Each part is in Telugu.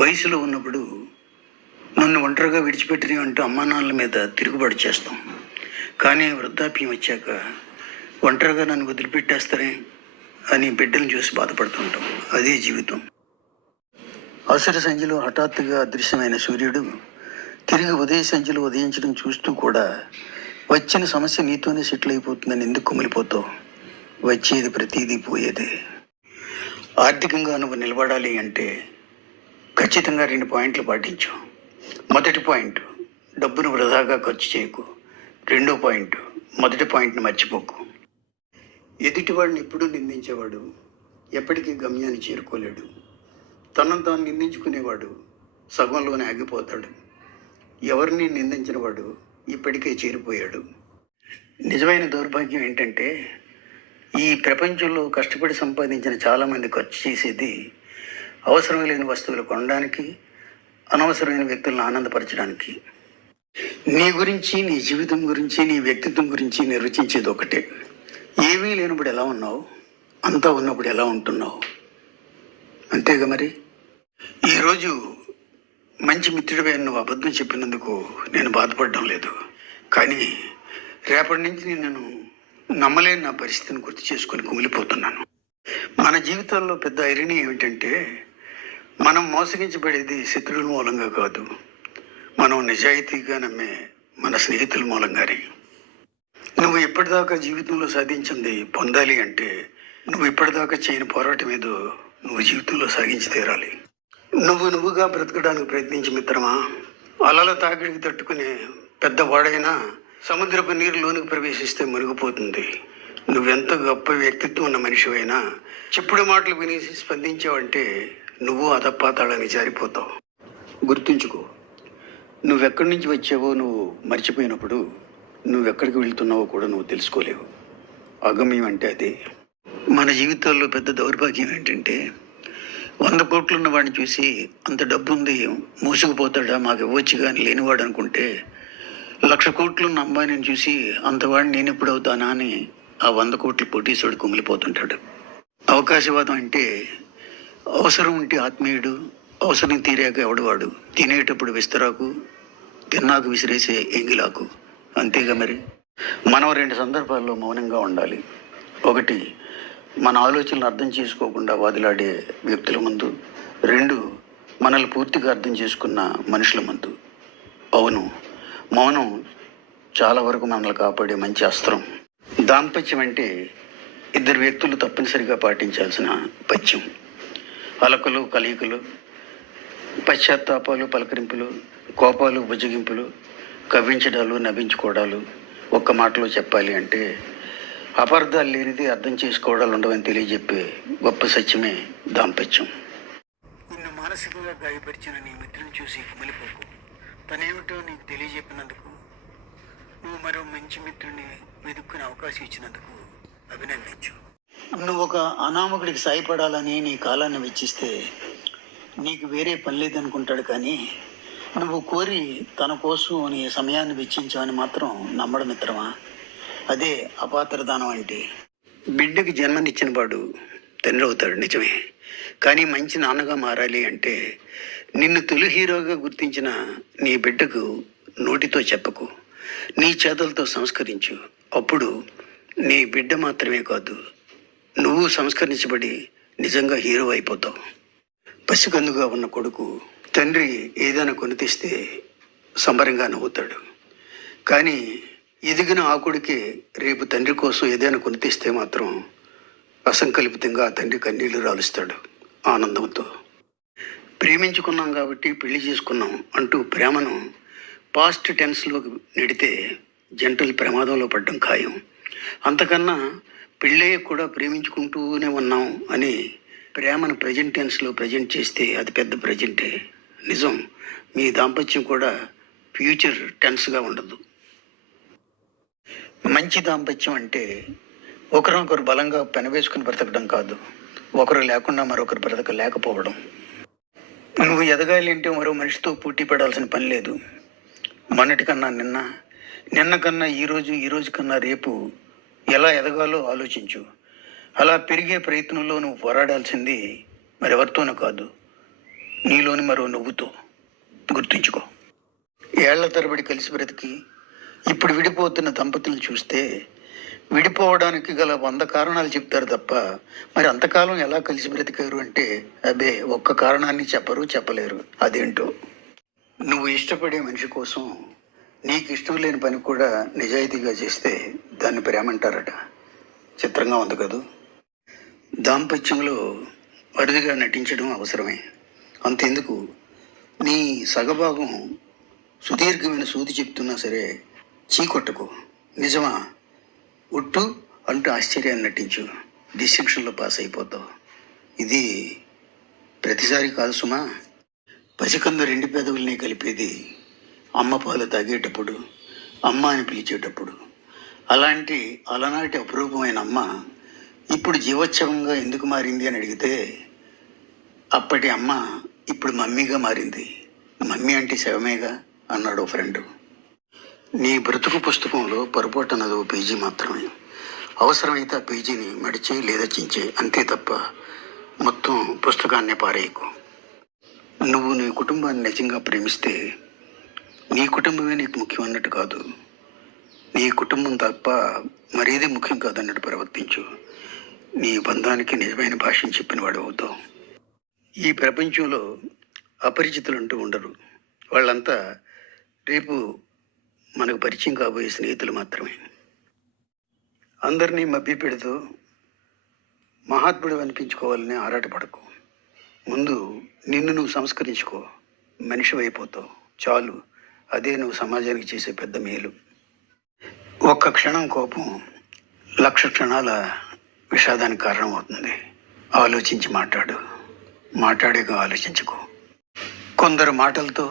వయసులో ఉన్నప్పుడు నన్ను ఒంటరిగా విడిచిపెట్టిన అంటూ అమ్మానాన్నల మీద తిరుగుబాటు చేస్తాం. కానీ వృద్ధాప్యం వచ్చాక ఒంటరిగా నన్ను వదిలిపెట్టేస్తారే అని బిడ్డలను చూసి బాధపడుతుంటాం. అదే జీవితం. అవసర సంధ్యలో హఠాత్తుగా అదృశ్యమైన సూర్యుడు తిరిగి ఉదయ సంధ్యలో ఉదయించడం చూస్తూ కూడా వచ్చిన సమస్య నీతోనే సెటిల్ అయిపోతుందని ఎందుకు కుమిలిపోతావు? వచ్చేది ప్రతిదీ పోయేదే. ఆర్థికంగా నువ్వు నిలబడాలి అంటే ఖచ్చితంగా 2 పాయింట్లు పాటించు. మొదటి పాయింట్, డబ్బును వృధాగా ఖర్చు చేయకు. రెండో పాయింట్, మొదటి పాయింట్ని మర్చిపోకు. ఎదుటివాడిని ఎప్పుడూ నిందించేవాడు ఎప్పటికీ గమ్యాన్ని చేరుకోలేడు. తనను తాను నిందించుకునేవాడు సగంలోనే ఆగిపోతాడు. ఎవరిని నిందించిన వాడు ఇప్పటికే చేరిపోయాడు. నిజమైన దౌర్భాగ్యం ఏంటంటే ఈ ప్రపంచంలో కష్టపడి సంపాదించిన చాలామంది ఖర్చు చేసేది అవసరం లేని వస్తువులు కొనడానికి, అనవసరమైన వ్యక్తులను ఆనందపరచడానికి. నీ గురించి, నీ జీవితం గురించి, నీ వ్యక్తిత్వం గురించి నిర్వచించేది ఒకటే. ఏమీ లేనప్పుడు ఎలా ఉన్నావు, అంతా ఉన్నప్పుడు ఎలా ఉంటున్నావు. అంతేగా మరి. ఈరోజు మంచి మిత్రుడిపై నువ్వు అబద్ధం చెప్పినందుకు నేను బాధపడడం లేదు. కానీ రేపటి నుంచి నేను నమ్మలేని నా పరిస్థితిని గుర్తు చేసుకొని కుమిలిపోతున్నాను. మన జీవితాల్లో పెద్ద ఐరనీ ఏమిటంటే మనం మోసగించబడేది శత్రువుల మూలంగా కాదు, మనం నిజాయితీగా నమ్మే మన స్నేహితుల మూలంగానే. నువ్వు ఇప్పటిదాకా జీవితంలో సాధించింది పొందాలి అంటే నువ్వు ఇప్పటిదాకా చేయని పోరాటం ఏదో నువ్వు జీవితంలో సాగించి తీరాలి. నువ్వుగా బ్రతకడానికి ప్రయత్నించి మిత్రమా. అలల తాకిడికి తట్టుకునే పెద్దవాడైనా సముద్రపు నీరు లోనికి ప్రవేశిస్తే మునిగిపోతుంది. నువ్వెంత గొప్ప వ్యక్తిత్వం ఉన్న మనిషివైనా చెప్పుడు మాటలు వినేసి స్పందించావంటే నువ్వు అధపాతాళానికి జారిపోతావు. గుర్తుంచుకో, నువ్వెక్కడి నుంచి వచ్చావో నువ్వు మర్చిపోయినప్పుడు నువ్వెక్కడికి వెళ్తున్నావో కూడా నువ్వు తెలుసుకోలేవు. అగమ్యం అంటే అదే. మన జీవితాల్లో పెద్ద దౌర్భాగ్యం ఏంటంటే 100 కోట్లు ఉన్న వాడిని చూసి అంత డబ్బు ఉంది మూసుకుపోతాడా, మాకు ఇవ్వచ్చు కానీ లేనివాడు అనుకుంటే 1,00,000 కోట్లు ఉన్న అమ్మాయిని చూసి అంతవాడిని నేను ఎప్పుడు అవుతానా అని ఆ 100 కోట్ల పోటీసుడు కుమిలిపోతుంటాడు. అవకాశవాదం అంటే అవసరం ఉంటే ఆత్మీయుడు, అవసరం తీరాక ఎవడవాడు, తినేటప్పుడు విస్తరాకు, తిన్నాక విసిరేసే ఎంగిలాకు. అంతేగా మరి. మనం 2 సందర్భాల్లో మౌనంగా ఉండాలి. ఒకటి, మన ఆలోచనలు అర్థం చేసుకోకుండా వాదిలాడే వ్యక్తుల ముందు. 2, మనల్ని పూర్తిగా అర్థం చేసుకున్న మనుషుల ముందు. అవును, మౌనం చాలా వరకు మనల్ని కాపాడే మంచి అస్త్రం. దాంపత్యం అంటే 2 వ్యక్తులు తప్పనిసరిగా పాటించాల్సిన పథ్యం. అలకలు, కలయికలు, పశ్చాత్తాపాలు, పలకరింపులు, కోపాలు, బుజ్జగింపులు, కవ్వించడాలు, నవ్వించుకోవడాలు. ఒక్క మాటలో చెప్పాలి అంటే అపార్థాలు లేనిది, అర్థం చేసుకోవడాలు ఉండవని తెలియజెప్పే గొప్ప సత్యమే దాంపత్యం. నిన్ను మానసికంగా గాయపరిచిన నీ మిత్రుని చూసి కుమిలిపోకు. తనేమిటో నీకు తెలియజెప్పినందుకు, నువ్వు మరో మంచి మిత్రుని వెతుక్కునే అవకాశం ఇచ్చినందుకు అభినందించు. నువ్వు ఒక అనామకుడికి సాయపడాలని నీ కాలాన్ని వెచ్చిస్తే నీకు వేరే పని లేదనుకుంటాడు. కానీ నువ్వు కోరి తన కోసం నీ సమయాన్ని వెచ్చించావని మాత్రం నమ్మడం మిత్రమా. అదే అపాత్రదానం అంటే. బిడ్డకి జన్మనిచ్చిన వాడు తండ్రి అవుతాడు, నిజమే. కానీ మంచి నాన్నగా మారాలి అంటే నిన్ను తొలి హీరోగా గుర్తించిన నీ బిడ్డకు నోటితో చెప్పకు, నీ చేతులతో సంస్కరించు. అప్పుడు నీ బిడ్డ మాత్రమే కాదు, నువ్వు సంస్కరించబడి నిజంగా హీరో అయిపోతావు. పసికందుగా ఉన్న కొడుకు తండ్రి ఏదైనా కొనితెస్తే సంబరంగా నవ్వుతాడు. కానీ ఎదిగిన ఆ కొడుకే రేపు తండ్రి కోసం ఏదైనా కొనితెస్తే మాత్రం అసంకల్పితంగా ఆ తండ్రి కన్నీళ్లు రాలుస్తాడు ఆనందంతో. ప్రేమించుకున్నాం కాబట్టి పెళ్లి చేసుకున్నాం అంటూ ప్రేమను పాస్ట్ టెన్స్లోకి నెడితే జంటలు ప్రమాదంలో పడడం ఖాయం. అంతకన్నా పెళ్ళయ్య కూడా ప్రేమించుకుంటూనే ఉన్నాం అని ప్రేమను ప్రజెంట్ టెన్స్లో ప్రజెంట్ చేస్తే అది పెద్ద ప్రజెంటే. నిజం, మీ దాంపత్యం కూడా ఫ్యూచర్ టెన్స్గా ఉండదు. మంచి దాంపత్యం అంటే ఒకరినొకరు బలంగా పెనవేసుకుని బ్రతకడం కాదు, ఒకరు లేకుండా మరొకరు బ్రతకలేకపోవడం. నువ్వు ఎదగాలి అంటే మరో మనిషితో పోటీ పడాల్సిన పని లేదు. మొన్నటికన్నా నిన్న, నిన్న కన్నా ఈరోజు, ఈరోజు కన్నా రేపు ఎలా ఎదగాలో ఆలోచించు. అలా పెరిగే ప్రయత్నంలో నువ్వు పోరాడాల్సింది మరెవరితోనూ కాదు, నీలోని మరో నువ్వుతో. గుర్తుంచుకో. ఏళ్ల తరబడి కలిసి బ్రతికి ఇప్పుడు విడిపోతున్న దంపతులను చూస్తే విడిపోవడానికి గల 100 కారణాలు చెప్తారు తప్ప మరి అంతకాలం ఎలా కలిసి బ్రతికారు అంటే అబ్బే ఒక్క కారణాన్ని చెప్పలేరు. అదేంటో. నువ్వు ఇష్టపడే మనిషి కోసం నీకు ఇష్టం లేని పని కూడా నిజాయితీగా చేస్తే దాన్ని ప్రేమంటారట. చిత్రంగా ఉంది కదూ. దాంపత్యంలో అరుదుగా నటించడం అవసరమే. అంతెందుకు, నీ సగభాగం సుదీర్ఘమైన సూది చెప్తున్నా సరే చీకొట్టకు. నిజమా ఒట్టు అంటూ ఆశ్చర్యాన్ని నటించు. డిస్టింక్షన్లో పాస్ అయిపోతావు. ఇది ప్రతిసారి కాదు సుమా. పసికందు 2 పెదవుల్ని కలిపేది అమ్మ పాలు తాగేటప్పుడు, అమ్మ అని పిలిచేటప్పుడు. అలాంటి అలనాటి అపురూపమైన అమ్మ ఇప్పుడు జీవోత్సవంగా ఎందుకు మారింది అని అడిగితే అప్పటి అమ్మ ఇప్పుడు మమ్మీగా మారింది. మమ్మీ అంటే శవమేగా అన్నాడు ఓ ఫ్రెండు. నీ బ్రతుకు పుస్తకంలో పొరపాటు అన్నది ఓ పేజీ మాత్రమే. అవసరమైతే ఆ పేజీని మడిచే లేదా చించే, అంతే తప్ప మొత్తం పుస్తకాన్నే పారేయకు. నువ్వు నీ కుటుంబాన్ని నిజంగా ప్రేమిస్తే నీ కుటుంబమే నీకు ముఖ్యం అన్నట్టు కాదు. నీ కుటుంబం తప్ప మరేది ముఖ్యం కాదన్నట్టు ప్రవర్తించు. నీ బంధానికి నిజమైన భాషను చెప్పిన వాడు అవుతావు. ఈ ప్రపంచంలో అపరిచితులు అంటూ ఉండరు. వాళ్ళంతా రేపు మనకు పరిచయం కాబోయే స్నేహితులు మాత్రమే. అందరినీ మభ్యపెడుతూ మహాత్ముడు అనిపించుకోవాలని ఆరాటపడకు. ముందు నిన్ను నువ్వు సంస్కరించుకో. మనిషి అయిపోతావు చాలు. అదే నువ్వు సమాజానికి చేసే పెద్ద మేలు. ఒక్క క్షణం కోపం 1,00,000 క్షణాల విషాదానికి కారణమవుతుంది. ఆలోచించి మాట్లాడేగా ఆలోచించుకో. కొందరు మాటలతో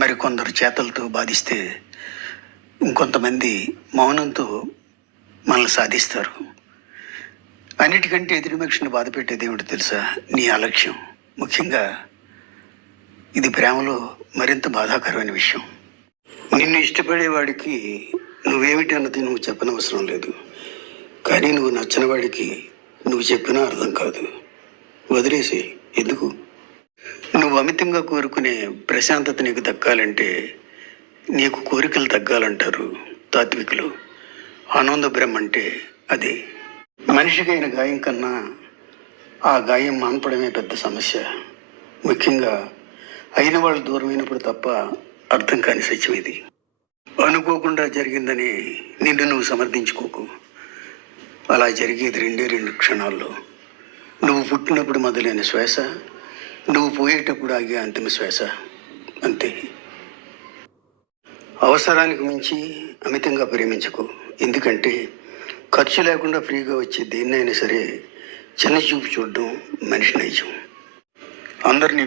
మరికొందరు చేతలతో బాధిస్తే ఇంకొంతమంది మౌనంతో మనల్ని సాధిస్తారు. అన్నిటికంటే ఎదుటి మనిషిని బాధ పెట్టేది ఏమిటో తెలుసా? నీ అలక్ష్యం. ముఖ్యంగా ఇది ప్రేమలో మరింత బాధాకరమైన విషయం. నిన్ను ఇష్టపడేవాడికి నువ్వేమిటి అన్నది నువ్వు చెప్పనవసరం లేదు. కానీ నువ్వు నచ్చని వాడికి నువ్వు చెప్పినా అర్థం కాదు. వదిలేసి ఎందుకు? నువ్వు అమితంగా కోరుకునే ప్రశాంతత నీకు దక్కాలంటే నీకు కోరికలు తగ్గాలంటారు తాత్వికులు. ఆనంద బ్రహ్మ అంటే అదే. మనిషికైన గాయం కన్నా ఆ గాయం మాన్పడమే పెద్ద సమస్య. ముఖ్యంగా అయిన వాళ్ళు దూరమైనప్పుడు తప్ప అర్థం కాని సత్యం ఇది. అనుకోకుండా జరిగిందని నిన్ను నువ్వు సమర్థించుకోకు. అలా జరిగేది 2 క్షణాల్లో. నువ్వు పుట్టినప్పుడు మొదలైన శ్వాస, నువ్వు పోయేటప్పుడు ఆగే అంతిమ శ్వాస, అంతే. అవసరానికి మించి అమితంగా ప్రేమించకు. ఎందుకంటే ఖర్చు లేకుండా ఫ్రీగా వచ్చే దేన్నైనా సరే చిన్న చూపు చూడడం మనిషి నైజం. అందరినీ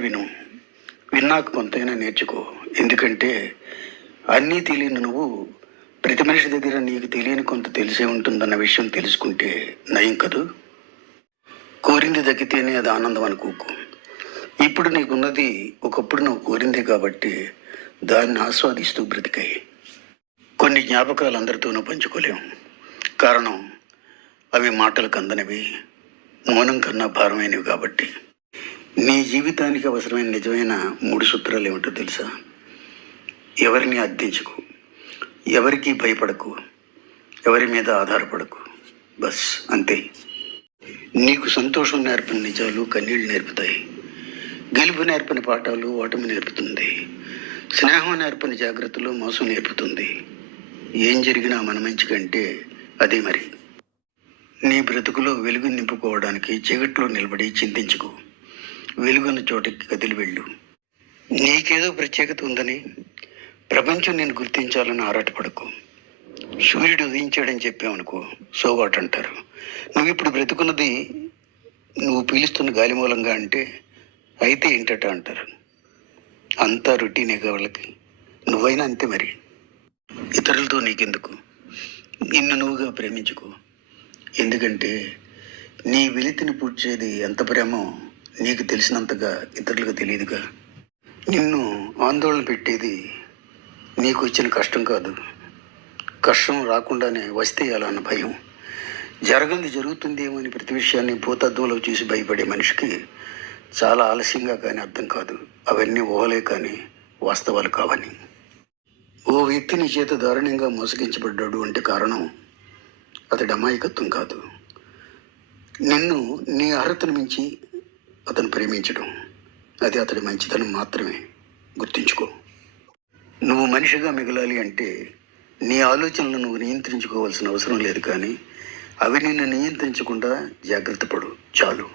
విన్నాక కొంతైనా నేర్చుకో. ఎందుకంటే అన్నీ తెలియని నువ్వు ప్రతి మనిషి దగ్గర నీకు తెలియని కొంత తెలిసే ఉంటుందన్న విషయం తెలుసుకుంటే నయం కదూ. కోరింది దక్కితేనే అది ఆనందం అనుకోకు. ఇప్పుడు నీకున్నది ఒకప్పుడు నువ్వు కోరిందే కాబట్టి దాన్ని ఆస్వాదిస్తూ బ్రతికాయి. కొన్ని జ్ఞాపకాలు అందరితోనూ పంచుకోలేము. కారణం అవి మాటలకు అందనివి, మౌనం కన్నా భారమైనవి కాబట్టి. నీ జీవితానికి అవసరమైన నిజమైన 3 సూత్రాలు ఏమిటో తెలుసా? ఎవరిని అర్థించకు, ఎవరికి భయపడకు, ఎవరి మీద ఆధారపడకు. బస్ అంతే. నీకు సంతోషం నేర్పిన నిజాలు కన్నీళ్లు నేర్పుతాయి. గెలుపు నేర్పిన పాఠాలు ఓటమి నేర్పుతుంది. స్నేహం నేర్పిన జాగ్రత్తలు మోసం నేర్పుతుంది. ఏం జరిగినా మన మంచి కంటే అదే మరి. నీ బ్రతుకులో వెలుగు నింపుకోవడానికి చీకట్లో నిలబడి చింతించుకో. వెలుగున్న చోటికి కదిలి వెళ్ళు. నీకేదో ప్రత్యేకత ఉందని ప్రపంచం నేను గుర్తించాలని ఆరాటపడకు. సూర్యుడు ఉదయించాడని చెప్పామనుకో సోగాట్ అంటారు. నువ్వు ఇప్పుడు బ్రతుకున్నది నువ్వు పీలుస్తున్న గాలి మూలంగా అంటే అయితే ఏంటట అంటారు. అంతా రొటీనే వాళ్ళకి. నువ్వైనా అంతే మరి. ఇతరులతో నీకెందుకు? నిన్ను నువ్వుగా ప్రేమించుకో. ఎందుకంటే నీ వెలితిని పూడ్చేది ఎంత ప్రేమో నీకు తెలిసినంతగా ఇతరులకు తెలియదుగా. నిన్ను ఆందోళన పెట్టేది నీకు వచ్చిన కష్టం కాదు, కష్టం రాకుండానే వస్తే అలా అన్న భయం. జరగంది జరుగుతుందేమో అని ప్రతి విషయాన్ని భూతత్వంలో చూసి భయపడే మనిషికి చాలా ఆలస్యంగా కానీ అర్థం కాదు అవన్నీ ఊహలే కానీ వాస్తవాలు కావని. ఓ వ్యక్తి నీ చేత దారుణంగా మోసగించబడ్డాడు అంటే కారణం అతడి అమాయకత్వం కాదు, నిన్ను నీ అర్హతను మించి అతను ప్రేమించడం. అది అతడి మంచితనం మాత్రమే. గుర్తుంచుకో, నువ్వు మనిషిగా మిగలాలి అంటే నీ ఆలోచనలను నువ్వు నియంత్రించుకోవాల్సిన అవసరం లేదు, కానీ అవి నిన్ను నియంత్రించకుండా జాగ్రత్త పడు చాలు.